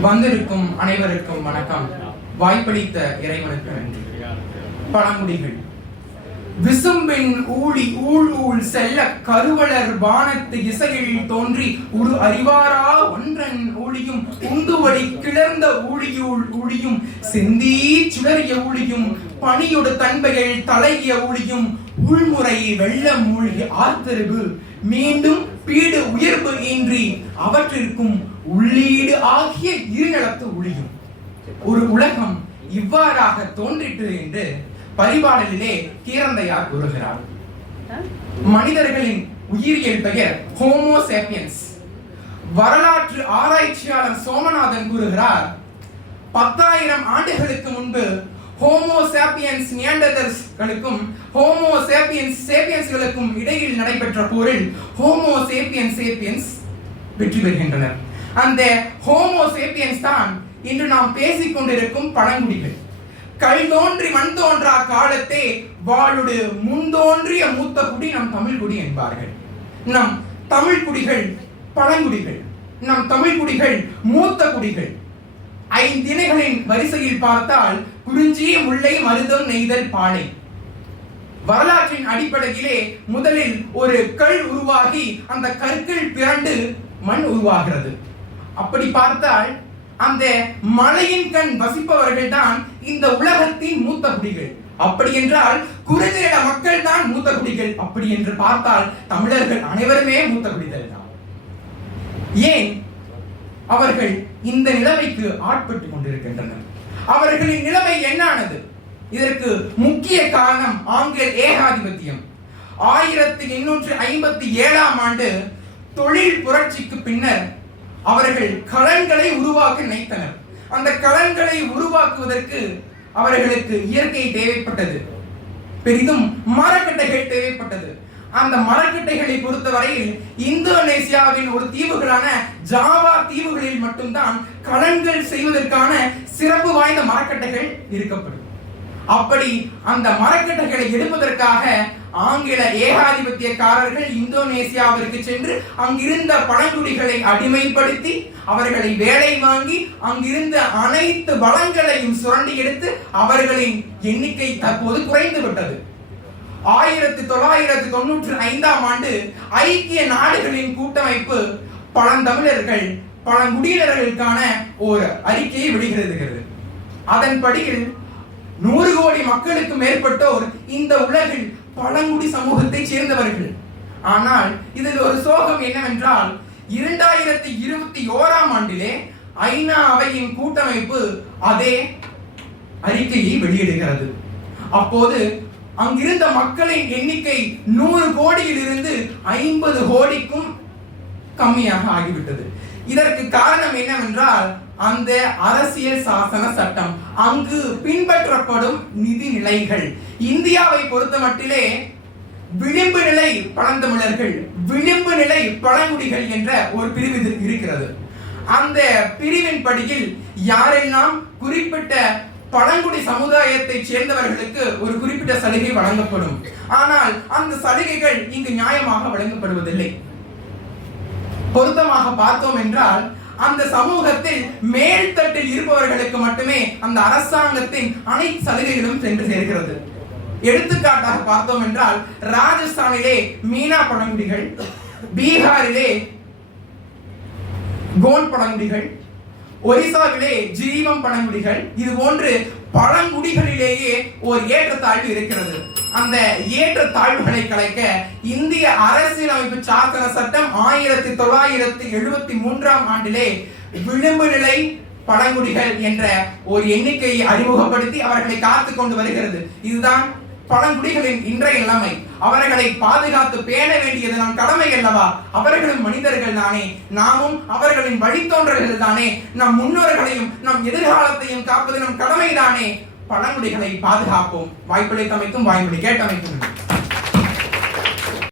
வந்திருக்கும் அனைவருக்கும் வணக்கம். வாய்ப்பளித்த இறைவனுக்கு நன்றி. பழங்குடிகள் விசும்பின் ஊழி ஊழ் ஊழ் செல்ல கருவலர் வானத்து இசையில் தோன்றி உரு அறிவாரா ஒன்றன் ஊழியும் உந்துவடி கிளர்ந்த ஊழியூள் ஊழியும் சிந்தி சுடறிய ஊழியும் பணியொடு தன்பைகள் தலைய ஊழியும் உள்முறை வெள்ளம் மூழ்கி ஆர்த்தருவு மீண்டும் பீடு உயர்வு இன்றி அவற்றிற்கும் உள்ளீடு ஆகிய இருநிலத்து ஒளியும் ஒரு உலகம் இவ்வாறாக தோன்றிற்று என்று பரிபாடலிலே கீரந்தையார் கூறுகிறார். மனிதர்களின் உயிரியல் பெயர் ஹோமோசேப்பியன்ஸ் வரலாற்று ஆராய்ச்சியாளர் சோமநாதன் கூறுகிறார் பத்தாயிரம் ஆண்டுகளுக்கு முன்பு ஹோமோ சேப்பியன்ஸ் நியாண்டதர்ஸ்களுக்கும் ஹோமோ சேப்பியன்ஸ் சேப்பியன்ஸ்களுக்கும் இடையில் நடைபெற்ற போரில் ஹோமோ சேப்பியன்ஸ் சேப்பியன்ஸ் வெற்றி பெறுகின்றனர். அந்த ஹோமோ சேப்பியன்ஸ் தான் இன்று நாம் பேசிக் கொண்டிருக்கும் பழங்குடிகள். கல் தோன்றி மண் தோன்றா காலத்தே வாழுடு முந்தோன்றிய மூத்த குடி நம் தமிழ் குடி என்பார்கள். நம் தமிழ் குடிகள் பழங்குடிகள் நம் தமிழ் குடிகள் மூத்த குடிகள். ஐந்திணைகளின் வரிசையில் பார்த்தால் குறிஞ்சி முல்லை மருதம் நெய்தல் பாலை. வரலாற்றின் அடிப்படையிலே முதலில் ஒரு கல் உருவாகி அந்த கற்கள் பிறண்டு மண் உருவாகிறது. அப்படி பார்த்தால் அந்த மலையின் கண் வசிப்பவர்கள் தான் இந்த உலகத்தின் மூத்த குடிகள். அப்படி என்றால் குறைந்த மக்கள் தான் மூத்த குடிகள். அப்படி என்று பார்த்தால் தமிழர்கள் அனைவருமே மூத்த குடிகள் தான் ஏன்? அவர்கள் இந்த நிலைமைக்கு ஆட்பட்டு கொண்டிருக்கின்றனர். அவர்களின் நிலைமை என்னானது? இதற்கு முக்கிய காரணம் ஆங்கில ஏகாதிபத்தியம். ஆயிரத்தி எண்ணூற்றி ஐம்பத்தி ஏழாம் ஆண்டு தொழில் புரட்சிக்கு பின்னர் அவர்கள் களன்களை உருவாக்க நினைத்தனர். அந்த களன்களை உருவாக்குவதற்கு அவர்களுக்கு இயற்கை தேவைப்பட்டது. பெரிதும் மரக்கட்டைகள் தேவைப்பட்டது. அந்த மரக்கட்டைகளை பொறுத்தவரையில் இந்தோனேசியாவின் ஒரு தீவுகளான ஜாவா தீவுகளில் மட்டும்தான் கடன்கள் செய்வதற்கான சிறப்பு வாய்ந்த மரக்கட்டைகள் இருக்கப்படும். அப்படி அந்த மரக்கட்டைகளை எடுப்பதற்காக ஆங்கில ஏகாதிபத்தியக்காரர்கள் இந்தோனேசியாவிற்கு சென்று அங்கிருந்த பழங்குடிகளை அடிமைப்படுத்தி அவர்களை வேலை வாங்கி அங்கிருந்த அனைத்து வளங்களையும் சுரண்டி எடுத்து அவர்களின் எண்ணிக்கை தற்போது குறைந்து விட்டது ஆயிரத்தி தொள்ளாயிரத்தி தொண்ணூற்றி ஐந்தாம் ஆண்டு ஐக்கிய நாடுகளின் கூட்டமைப்பு பழந்தமிழர்கள் பழங்குடியினர்களுக்கான ஒரு அறிக்கையை வெளியிடுகிறது. அதன்படியில் நூறு கோடி மக்களுக்கு மேற்பட்டோர் இந்த உலகில் பழங்குடி சமூகத்தை சேர்ந்தவர்கள். ஆனால் இதில் ஒரு சோகம் என்னவென்றால் இரண்டாயிரத்தி இருபத்தி ஓராம் ஆண்டிலே ஐநா அவையின் கூட்டமைப்பு அதே அறிக்கையை வெளியிடுகிறது. அப்போது அங்கிருந்த மக்களின் எண்ணிக்கை நூறு கோடியில் இருந்து ஐம்பது கோடிக்கும் கம்மியாக ஆகிவிட்டது. இதற்கு காரணம் என்னவென்றால் அந்த அரசியல் சாசன சட்டம். அங்கு பின்பற்றப்படும் நிதி நிலைகள் இந்தியாவை பொறுத்த மட்டிலே விளிம்பு நிலை பழந்தமிழர்கள் விளிம்பு நிலை பழங்குடிகள் என்ற ஒரு பிரிவு இருக்கிறது. அந்த பிரிவின் படியில் யாரெல்லாம் குறிப்பிட்ட பழங்குடி சமுதாயத்தை சேர்ந்தவர்களுக்கு ஒரு குறிப்பிட்ட சலுகை வழங்கப்படும். ஆனால் அந்த சலுகைகள் இங்கு நியாயமாக வழங்கப்படுவதில்லை. பொருத்தமாக பார்த்தோம் என்றால் அந்த சமூகத்தில் மேல்தட்டில் இருப்பவர்களுக்கு மட்டுமே அந்த அரசாங்கத்தின் அனைத்து சலுகைகளும் சென்று சேர்கிறது. எடுத்துக்காட்டாக பார்த்தோம் என்றால் ராஜஸ்தானிலே மீனா பழங்குடிகள் பீகாரிலே கோன் பழங்குடிகள் ஒரிசாவிலே ஜீவம் பழங்குடிகள் இது போன்று பழங்குடிகளிலேயே ஒரு ஏற்றத்தாழ்வு இருக்கிறது. அந்த ஏற்ற தாழ்வுகளை கலைக்க இந்திய அரசியலமைப்பு சாசன சட்டம் ஆயிரத்தி தொள்ளாயிரத்தி எழுபத்தி மூன்றாம் ஆண்டிலே விளிம்பு நிலை பழங்குடிகள் என்ற ஒரு எண்ணிக்கையை அறிமுகப்படுத்தி அவர்களை காத்து கொண்டு வருகிறது. இதுதான் பழங்குடிகளின் இன்றைய நிலைமை. அவர்களை பாதுகாத்து பேண வேண்டியது நம் கடமை அல்லவா? அவர்களும் மனிதர்கள் தானே. நாமும் அவர்களின் வழித்தோன்றர்கள் தானே. நம் முன்னோர்களையும் நம் எதிர்காலத்தையும் காப்பது நம் கடமை தானே. பழங்குடிகளை பாதுகாப்போம் வாய்ப்புகளை அமைக்கும் வாய்மொழி கேட்டமைக்கும்